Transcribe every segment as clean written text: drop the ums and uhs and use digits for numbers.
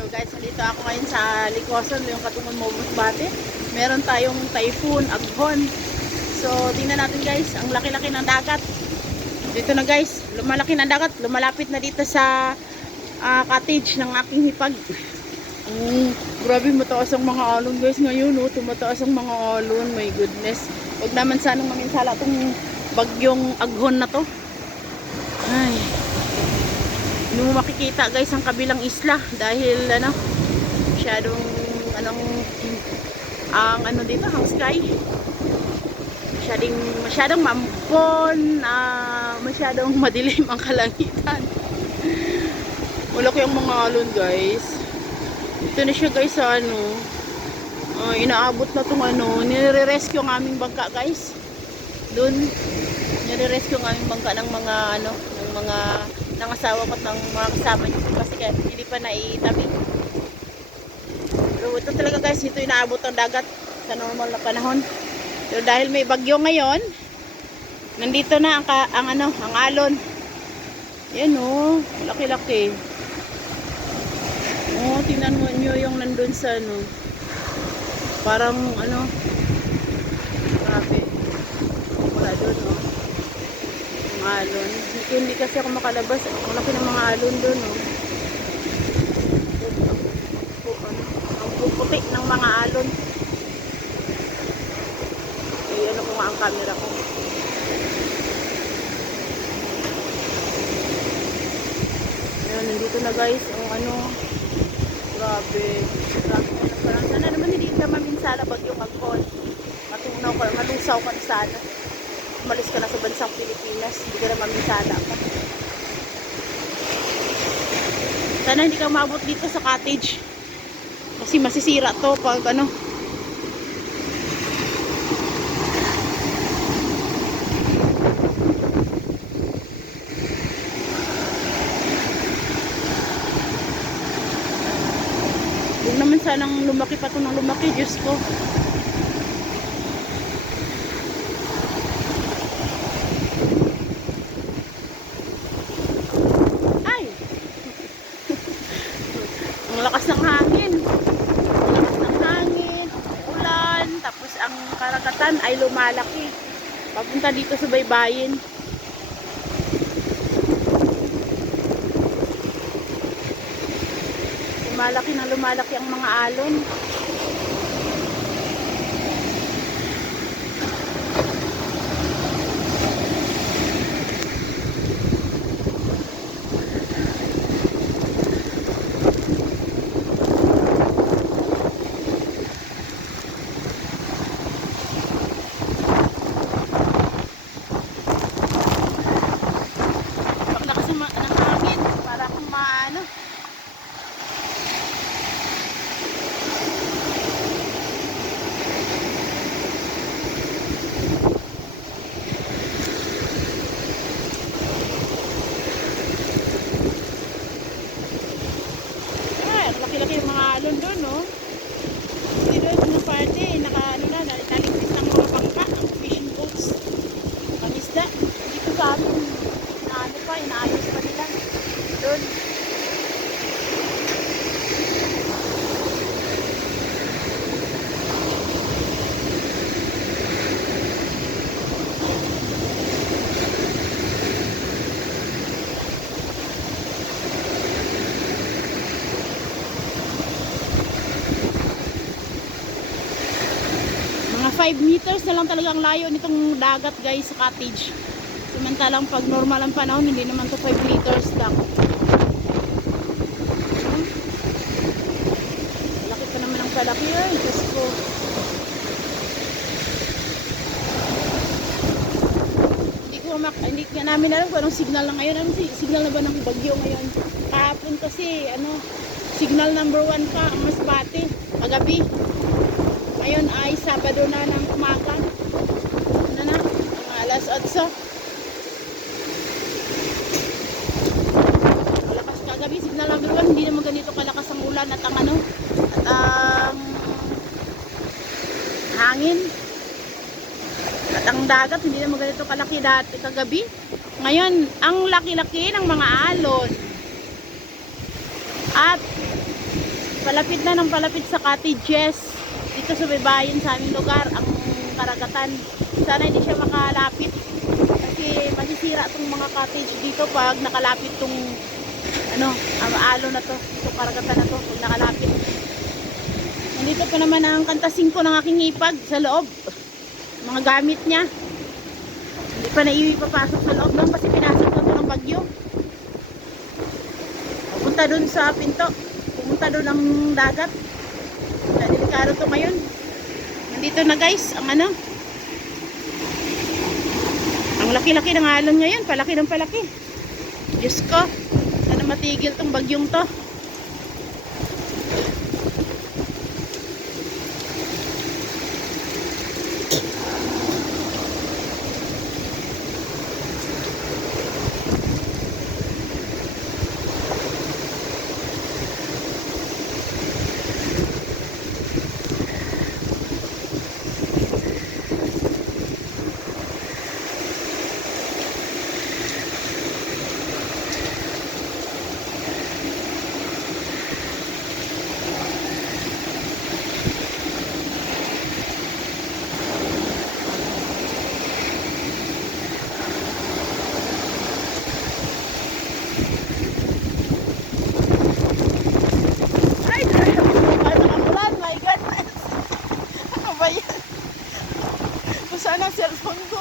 So guys, nandito ako ngayon sa Likoson, yung Katungon Masbate. Meron tayong typhoon, Aghon. So tingnan natin guys, ang laki-laki ng dagat. Dito na guys, lumalaki na dagat, lumalapit na dito sa cottage ng aking hipag. Grabe mataas ang mga alon guys ngayon, oh. Tumataas ang mga alon, my goodness. Huwag naman sanang maminsala tong bagyong Aghon na to. Ay, hindi mo makikita guys ang kabilang isla dahil masyadong ang dito, ang sky masyadong mampon, masyadong madilim ang kalangitan. Wala kayong mga alon guys. Ito na siya guys sa inaabot na tong nire-rescue ang aming bangka guys. Doon nire-rescue ang aming bangka ng mga ng mga nangasawa ko at ng mga kasama niyo kasi hindi pa naitabi. Pero ito talaga guys, ito inaabot ang dagat sa normal na panahon. Pero dahil may bagyo ngayon, nandito na ang alon. Yan oh, laki-laki. Oh, tingnan mo nyo yung nandun sa parang grabe. Wala doon oh. Ang alon. Hindi kasi ako makalabas. Ang laki ng mga alon doon oh. Ang puputi ng mga alon. Ay, ko nga ang camera ko. Ayan, nandito na guys ang grabe. Parang sana naman hindi ka maminsala bagyong Aghon. Matunaw ka, malusaw ka na sana. Umalis ka na sa bansang Pilipinas, hindi ka na maminsala pa. Sana hindi ka maabot dito sa cottage. Kasi masisira to pag huwag naman sanang lumaki pa ito ng lumaki, Diyos ko. Ay! Ang lakas ng hangin. Ang lakas ng hangin, ang ulan, tapos ang karagatan ay lumalaki. Papunta dito sa baybayin. Lumalaki ang mga alon. Pag lakas ng hangin, para kung laki-laki yung mga alon doon, no? Dito yung parte, naligpit ng mga bangka, ang fishing boats, pangisda. Dito sa amin, inaayos pa nila. Doon. Mga 5 meters na lang talaga ang layo nitong dagat guys sa cottage. Samantalang pag normal ang panahon, hindi naman to 5 meters lang. Laki pa naman ang kalaki yan. Diyos ko. Hindi ka namin alam kung anong signal na ngayon. Anong signal na ba ng bagyo ngayon? Kahapon kasi, signal number 1 pa ang Masbate. Kagabi. Ngayon ay Sabado na ng umaga. Ang alas 8. Malakas kagabi, signal number 1. Hindi naman ganito kalakas ang ulan at ang hangin. At ang dagat, hindi naman ganito kalaki dati kagabi. Ngayon, ang laki-laki ng mga alon. At Palapit na ng palapit sa cottages. Dito sa baybayin sa aming lugar, ang karagatan. Sana hindi siya makalapit. Kasi masisira itong mga cottage dito pag nakalapit itong alo na to. Itong karagatan na to pag nakalapit. Nandito pa naman ang kantasing ko ng aking ipag sa loob. Mga gamit niya. Hindi pa papasok sa loob doon kasi pinasok na ito ng bagyo. Pupunta doon sa pinto. Pumunta doon ang dagat. Delikado to ngayon. Nandito na guys ang ang laki-laki ng alon ngayon. Palaki ng palaki. Diyos ko, sana matigil tong bagyong to. Sana cellphone ko.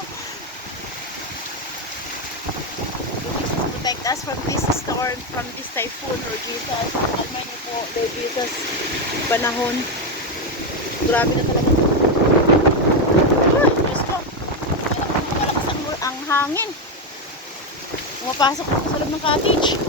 Please protect us from this storm, from this typhoon, Lord Jesus. Almay niyo po, Lord Jesus. Panahon. Grabe na talaga. Diyos ko. Malakas ang hangin. Pumapasok ako sa loob ng cottage.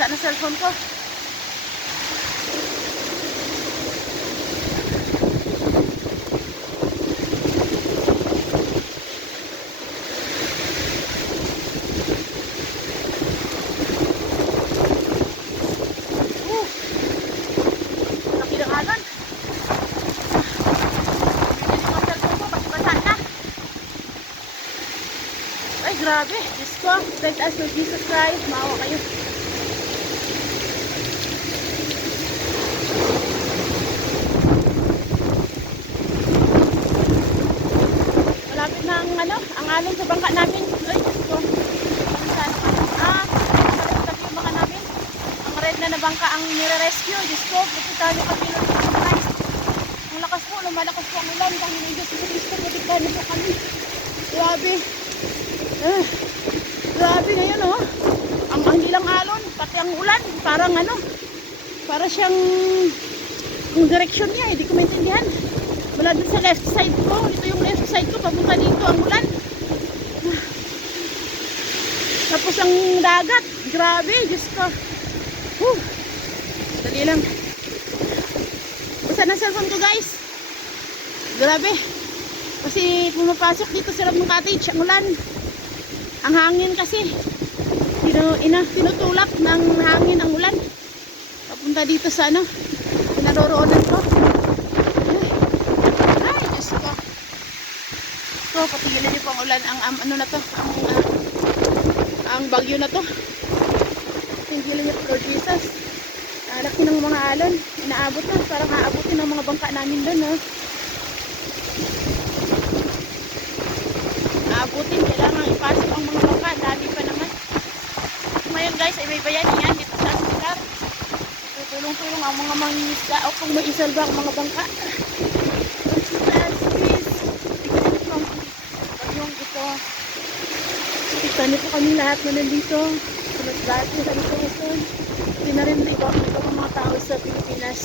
Saan ang cellphone ko? Laki ng alon. Yung cellphone ko, basa na. Ay, grabe. Diyos ko. Thank us to Jesus Christ. Maawa kayo. Malapit na ang alon sa bangka namin. Ay, Diyos ko. Sabi yung mga namin. Ang red na bangka ang nire-rescue. Diyos ko, pagkita nyo kami ng Christ. Ang lakas po, lumalakas po ang ulan. Dahil ng Diyos ko, Diyos ko, pagkita nyo po kami. Grabe. Grabe ngayon, oh. Ang hindi lang alon, pati ang ulan. Parang para siyang yung direction niya, hindi ko maintindihan. Mula dun sa left side ko, ito yung left side ko, papunta dito ang ulan. Tapos ang dagat, grabe, Diyos ko. Dali lang. Basta na cellphone ko, guys. Grabe. Kasi pumapasok dito sa loob ng cottage, ang ulan. Ang hangin kasi. Tinutulak ng hangin ang ulan. Papunta dito sa pinaroroonan ko. Ay, Diyos ko. So, patigilan niyo pang ulan ang ang bagyo na to. Patigilan niyo, Lord Jesus. Laki ng mga alon. Inaabot na. Parang aabutin ng mga bangka namin doon, no? Aabutin. Kailangan ipasok ang mga bangka. Dami pa naman. Ngayon, guys, ay may bayanihan dito sa lugar. tulong-tulong ang mga mangingisda o kung may isalba ang mga bangka. Yung ito. Kita niyo po kami lahat na nandito. Lahat po sa dito. Hindi na rin ibang mga tao sa Pilipinas.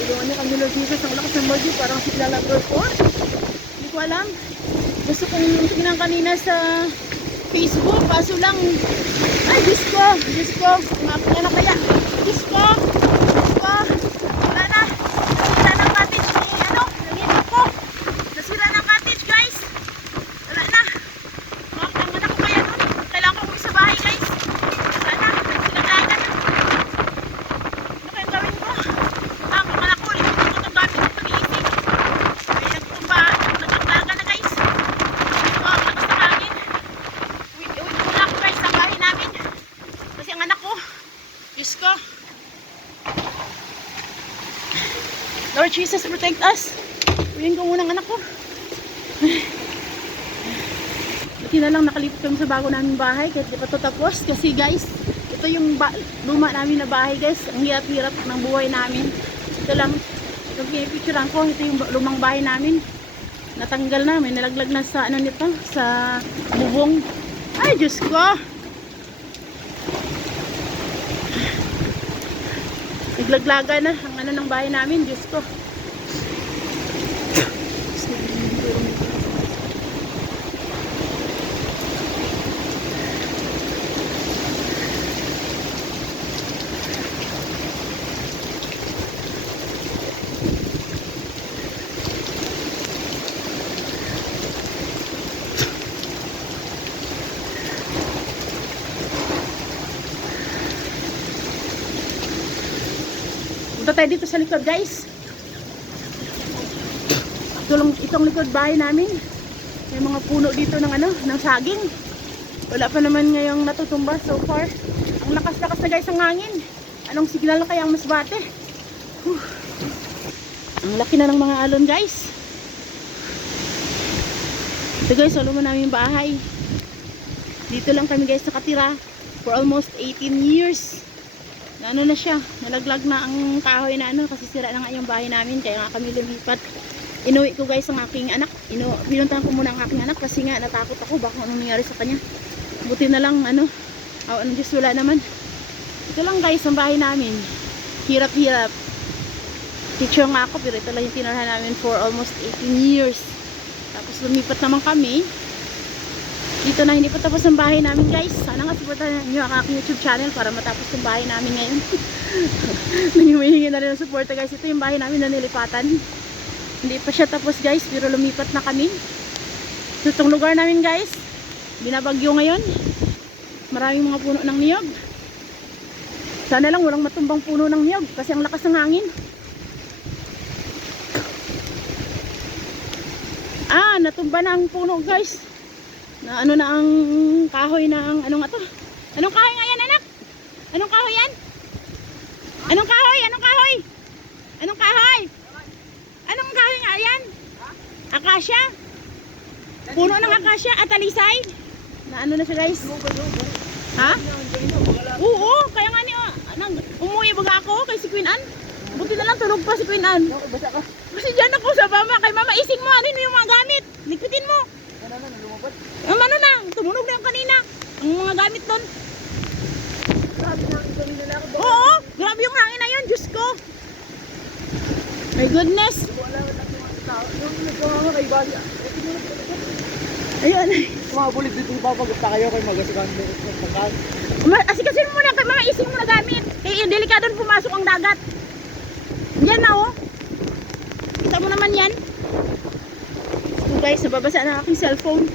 Tulungan niyo kami, Lord Jesus. Ang lakas ng bagyo. Parang si Lalagor po. Hindi ko alam. Gusto kong tingnan kanina sa Facebook. Kaso lang, ay, Diyos ko. Diyos ko. Umapin na kaya. Diyos ko. Diyos ko. Wala na. Nasira ng cottage ni, nangin ako. Nasira ng cottage, guys. Wala na. Ang anak ko kaya nun. Kailangan ko uwi sa bahay, guys. Wala na. Sinaglayan na. Ano kayang gawin ko? Ang anak ko, ulit ko itong gamit ng pag-iisip. Kaya nagtumba. Nagtaglaga na, guys. Ang lakas ng hangin. Uwi ko muna ako, guys, sa bahay namin. Kasi ang anak ko, Diyos ko. Lord Jesus, protect us. Uwiin ko muna ang anak ko. Buti na lang nakalipot kami sa bago namin bahay kahit di pa ito tapos. Kasi guys, ito yung luma namin na bahay, guys. Ang hirap-hirap ng buhay namin. Ito lang, itong pinipicturean ko, ito yung lumang bahay namin. Natanggal na, may nalaglag na sa nito, sa bubong. Ay, Diyos ko! Naglaglaga na ang ng bahay namin, Diyos ko. Punta tayo dito sa likod, guys. Itong likod bahay namin. May mga puno dito ng ng saging. Wala pa naman ngayong natutumba so far. Ang lakas-lakas na, guys, ang hangin. Anong signal na kaya ang masbate? Ang laki na ng mga alon, guys. Ito, guys, alam mo namin yung bahay. Dito lang kami, guys, nakatira for almost 18 years. Na siya, nalaglag na ang kahoy na kasi sira na nga yung bahay namin, kaya nga kami lumipat. Inuwi ko, guys, ang aking anak. Pinuntahan ko muna ang aking anak kasi nga natakot ako baka anong nangyari sa kanya. Buti na lang Diyos, wala naman. Ito lang, guys, ang bahay namin. Hirap-hirap. Teacher nga ako, pero ito lang yung tinirahan namin for almost 18 years. Tapos lumipat naman kami. Dito na, hindi pa tapos ang bahay namin, guys. Sana nga supportahan nyo ang aking YouTube channel para matapos yung bahay namin ngayon. Nangyumihingi na rin ng suporta, guys. Ito yung bahay namin na nilipatan. Hindi pa siya tapos, guys, pero lumipat na kami. So, itong lugar namin, guys, binabagyo ngayon. Maraming mga puno ng niyog. Sana lang walang matumbang puno ng niyog kasi ang lakas ng hangin. Natumba na ang puno, guys. Na na ang kahoy ng anong kahoy nga yan, anak? Anong kahoy yan? Anong kahoy? Anong kahoy? Anong kahoy? Anong kahoy nga yan? Akasya? Puno ng akasya at talisay? Na na siya, guys? Ha? Oo, kaya nga umuwi baga ako kay si Queen Ann. Buti na lang tulog pa si Queen Ann. Kasi dyan ako sa mama, kay mama ising mo, yung mga gamit? Ligpitin mo. Tumunog na yung kanina. Ang mga gamit doon. Grabe na ang hangin nila. Oo, grabe yung hangin na yun, Diyos ko. My goodness. Ayun. Mga bulit dito papagunta kayo kay magasigan ng pagkain. Asikasin mo na kay mga ising mo na gamit. Kaya delikado pumasok ang dagat. Yan na, oh. Kita mo naman yan. So guys, nababasa na aking cellphone.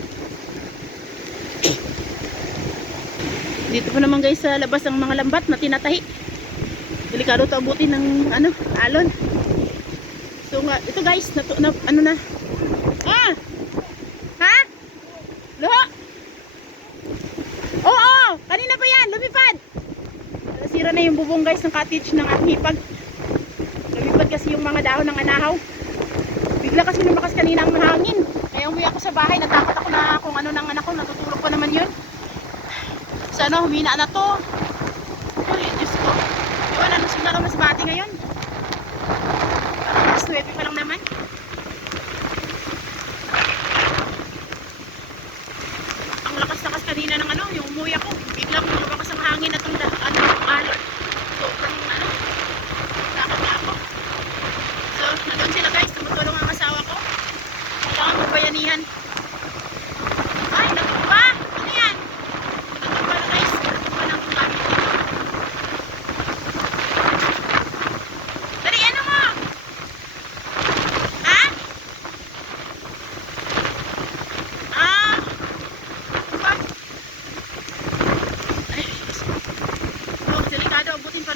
Dito po naman, guys, sa labas ang mga lambat na tinatahi. Delikado to abutin ng alon. So nga, ito, guys, na. Ha? Luho? Oo, kanina pa yan, lumipad. Nasira na yung bubong, guys, ng cottage ng aking hipag. Lumipad kasi yung mga dahon ng anahaw. Bigla kasi lumakas kanina ang hangin. Kaya umuwi ako sa bahay, natakot ako na kung ano ng anak ko, natutulog pa naman yun. Sana humina na to.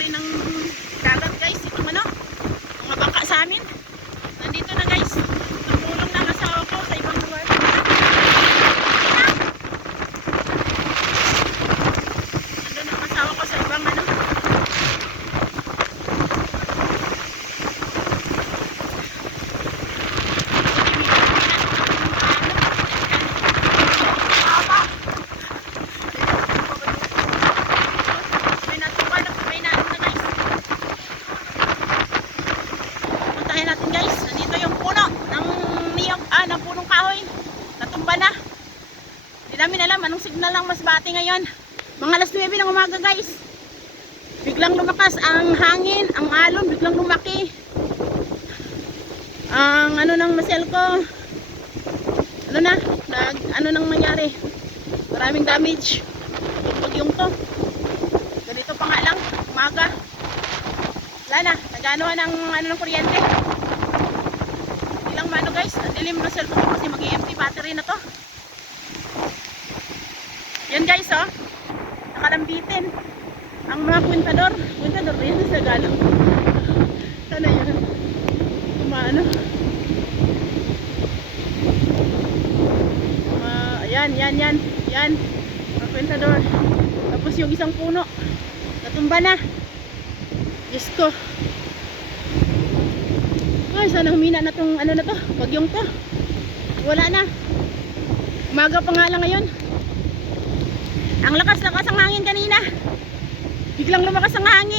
tayo ng dagat guys. Itong ano, mga bangka sa amin. Nandito na guys. Tumulong na ang asawa ko sa ibang lugar. Nandun ang asawa ko sa ibang ano. May natuwa na, may naano na guys. Puntahin natin guys. Nandito yung puno ng niyog, ng punong kahoy. Natumba na. Hindi namin alam anong signal lang mas bati ngayon. Mga alas 9 ng umaga guys. Biglang lumakas ang hangin, ang alon, biglang lumaki. Ang ano ng masel ko. Ano na, ano nang nangyari. Maraming damage. Itong bagyong to. Ganito pa nga lang, umaga. Wala na, nag-anuhan ng ano ng kuryente. Hindi lang mano guys, nadilim na cellphone ko kasi mag-empty battery na to. Yan guys oh, nakalambitin. Ang mga kwintador rin sa Tagalog. Ano yun? Ano? Yan. Mga kwintador. Tapos yung isang puno, natumba na. Diyos ko. Ay, sana humina na tong ano na to, bagyong to. Wala na. Umaga pa nga lang ngayon. Ang lakas-lakas ang hangin kanina. Biglang lumakas ang hangin.